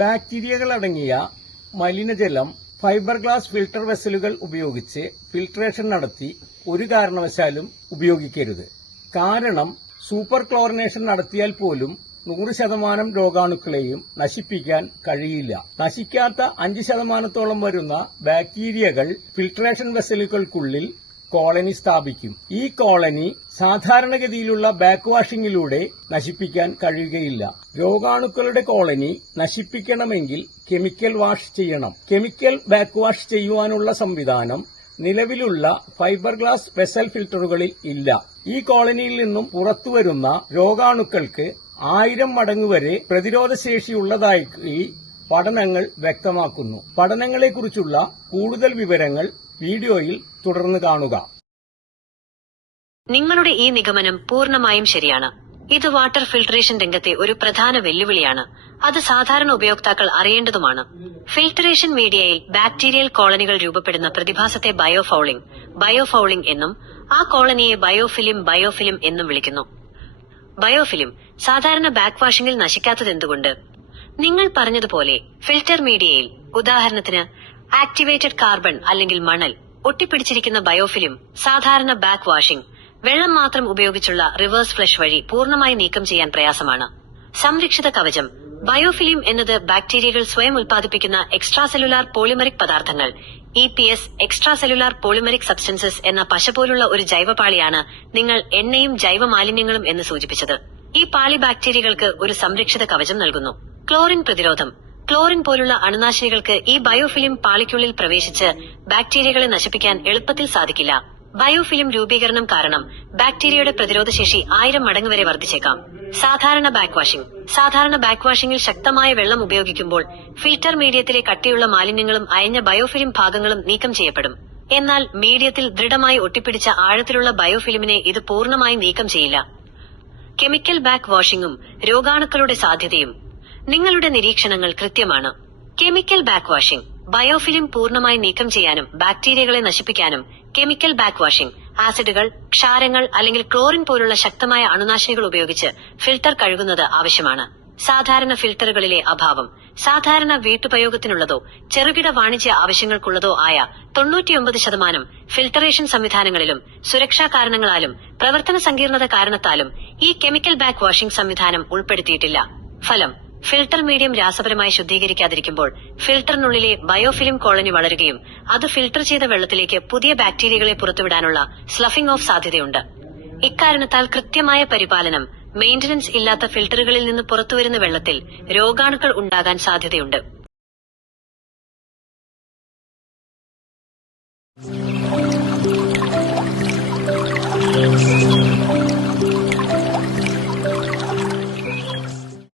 ബാക്ടീരിയകൾ അടങ്ങിയ മലിനജലം ഫൈബർ ഗ്ലാസ് ഫിൽട്ടർ വെസലുകൾ ഉപയോഗിച്ച് ഫിൽട്രേഷൻ നടത്തി ഒരു കാരണവശാലും ഉപയോഗിക്കരുത്. കാരണം സൂപ്പർ ക്ലോറിനേഷൻ നടത്തിയാൽ പോലും 100% രോഗാണുക്കളെയും നശിപ്പിക്കാൻ കഴിയില്ല. നശിക്കാത്ത 5% വരുന്ന ബാക്ടീരിയകൾ ഫിൽട്രേഷൻ വെസലുകൾക്കുള്ളിൽ കോളനി സ്ഥാപിക്കും. ഈ കോളനി സാധാരണഗതിയിലുള്ള ബാക്ക് വാഷിംഗിലൂടെ നശിപ്പിക്കാൻ കഴിയുകയില്ല. രോഗാണുക്കളുടെ കോളനി നശിപ്പിക്കണമെങ്കിൽ കെമിക്കൽ വാഷ് ചെയ്യണം. കെമിക്കൽ ബാക്ക് വാഷ് ചെയ്യുവാനുള്ള സംവിധാനം നിലവിലുള്ള ഫൈബർ ഗ്ലാസ് വെസൽ ഫിൽട്ടറുകളിൽ ഇല്ല. ഈ കോളനിയിൽ നിന്നും പുറത്തുവരുന്ന രോഗാണുക്കൾക്ക് 1000 മടങ്ങ് വരെ പ്രതിരോധശേഷിയുള്ളതായി പഠനങ്ങൾ വ്യക്തമാക്കുന്നു. പഠനങ്ങളെക്കുറിച്ചുള്ള കൂടുതൽ വിവരങ്ങൾ വീഡിയോയിൽ തുടർന്ന് കാണുക. നിങ്ങളുടെ ഈ നിഗമനം പൂർണ്ണമായും ശരിയാണ്. ഇത് വാട്ടർ ഫിൽട്രേഷൻ രംഗത്തെ ഒരു പ്രധാന വെല്ലുവിളിയാണ്. അത് സാധാരണ ഉപയോക്താക്കൾ അറിയേണ്ടതുമാണ്. ഫിൽട്രേഷൻ മീഡിയയിൽ ബാക്ടീരിയൽ കോളനികൾ രൂപപ്പെടുന്ന പ്രതിഭാസത്തെ ബയോഫൗളിംഗ് എന്നും ആ കോളനിയെ ബയോഫിലിം എന്നും വിളിക്കുന്നു. ബയോഫിലിം സാധാരണ ബാക്ക് വാഷിംഗിൽ നശിക്കാത്തതെന്തുകൊണ്ട്? നിങ്ങൾ പറഞ്ഞതുപോലെ ഫിൽറ്റർ മീഡിയയിൽ, ഉദാഹരണത്തിന് ആക്ടിവേറ്റഡ് കാർബൺ അല്ലെങ്കിൽ മണൽ ഒട്ടിപ്പിടിച്ചിരിക്കുന്ന ബയോഫിലിം സാധാരണ ബാക്ക് വാഷിംഗ്, വെള്ളം മാത്രം ഉപയോഗിച്ചുള്ള റിവേഴ്സ് ഫ്ലഷ് വഴി പൂർണ്ണമായി നീക്കം ചെയ്യാൻ പ്രയാസമാണ്. സംരക്ഷിത കവചം ബയോഫിലിം എന്നത് ബാക്ടീരിയകൾ സ്വയം ഉൽപ്പാദിപ്പിക്കുന്ന എക്സ്ട്രാസെല്ലുലാർ പോളിമറിക് പദാർത്ഥങ്ങൾ EPS എക്സ്ട്രാസെല്ലുലാർ പോളിമറിക് സബ്സ്റ്റൻസസ് എന്ന പശ പോലുള്ള ഒരു ജൈവപാളിയാണ് നിങ്ങൾ എണ്ണയും ജൈവമാലിന്യങ്ങളും എന്ന് സൂചിപ്പിച്ചത്. ഈ പാളി ബാക്ടീരിയകൾക്ക് ഒരു സംരക്ഷിത കവചം നൽകുന്നു. ക്ലോറിൻ പ്രതിരോധം. ക്ലോറിൻ പോലുള്ള അണുനാശിനികൾക്ക് ഈ ബയോഫിലിം പാളിക്കുള്ളിൽ പ്രവേശിച്ച് ബാക്ടീരിയകളെ നശിപ്പിക്കാൻ എളുപ്പത്തിൽ സാധിക്കില്ല. ബയോഫിലിം രൂപീകരണം കാരണം ബാക്ടീരിയയുടെ പ്രതിരോധശേഷി 1000 മടങ്ങ് വരെ വർദ്ധിച്ചേക്കാം. സാധാരണ ബാക്ക് വാഷിംഗിൽ ശക്തമായ വെള്ളം ഉപയോഗിക്കുമ്പോൾ ഫിൽറ്റർ മീഡിയത്തിലെ കട്ടിയുള്ള മാലിന്യങ്ങളും അയഞ്ഞ ബയോഫിലിം ഭാഗങ്ങളും നീക്കം ചെയ്യപ്പെടും. എന്നാൽ മീഡിയത്തിൽ ദൃഢമായി ഒട്ടിപ്പിടിച്ച ആഴത്തിലുള്ള ബയോഫിലിമിനെ ഇത് പൂർണ്ണമായി നീക്കം ചെയ്യില്ല. കെമിക്കൽ ബാക്ക് വാഷിംഗും രോഗാണുക്കളുടെ സാധ്യതയും. നിങ്ങളുടെ നിരീക്ഷണങ്ങൾ കൃത്യമാണ്. കെമിക്കൽ ബാക്ക് വാഷിംഗ് ബയോഫിലിം പൂർണ്ണമായി നീക്കം ചെയ്യാനും ബാക്ടീരിയകളെ നശിപ്പിക്കാനും കെമിക്കൽ ബാക്ക് വാഷിംഗ് ആസിഡുകൾ, ക്ഷാരങ്ങൾ അല്ലെങ്കിൽ ക്ലോറിൻ പോലുള്ള ശക്തമായ അണുനാശിനികൾ ഉപയോഗിച്ച് ഫിൽട്ടർ കഴുകുന്നത് ആവശ്യമാണ്. സാധാരണ ഫിൽട്ടറുകളിലെ അഭാവം. സാധാരണ വീട്ടുപയോഗത്തിനുള്ളതോ ചെറുകിട വാണിജ്യ ആവശ്യങ്ങൾക്കുള്ളതോ ആയ 99% ഫിൽട്ടറേഷൻ സംവിധാനങ്ങളിലും സുരക്ഷാ കാരണങ്ങളാലും പ്രവർത്തന സങ്കീർണത കാരണത്താലും ഈ കെമിക്കൽ ബാക്ക് വാഷിംഗ് സംവിധാനം ഉൾപ്പെടുത്തിയിട്ടില്ല. ഫലം: ഫിൽട്ടർ മീഡിയം രാസപരമായി ശുദ്ധീകരിക്കാതിരിക്കുമ്പോൾ ഫിൽട്ടറിനുള്ളിലെ ബയോഫിലിം കോളനി വളരുകയും അത് ഫിൽട്ടർ ചെയ്ത വെള്ളത്തിലേക്ക് പുതിയ ബാക്ടീരിയകളെ പുറത്തുവിടാനുള്ള സ്ലഫിംഗ് ഓഫ് സാധ്യതയുണ്ട്. ഇക്കാരണത്താൽ കൃത്യമായ പരിപാലനം, മെയിന്റനൻസ് ഇല്ലാത്ത ഫിൽട്ടറുകളിൽ നിന്ന് പുറത്തുവരുന്ന വെള്ളത്തിൽ രോഗാണുക്കൾ ഉണ്ടാകാൻ സാധ്യതയുണ്ട്.